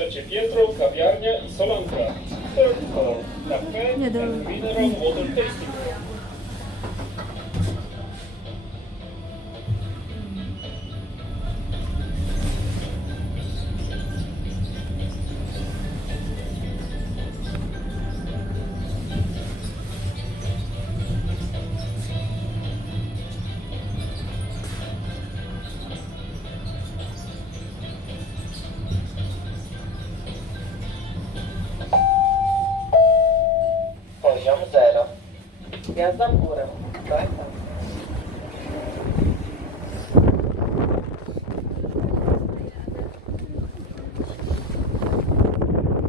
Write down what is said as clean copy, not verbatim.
Trzecie piętro, kawiarnia i solanka. Third floor, cafe Nie do- and mineral water tasting. Poziom 0. Jazda w górę. Tak, tak.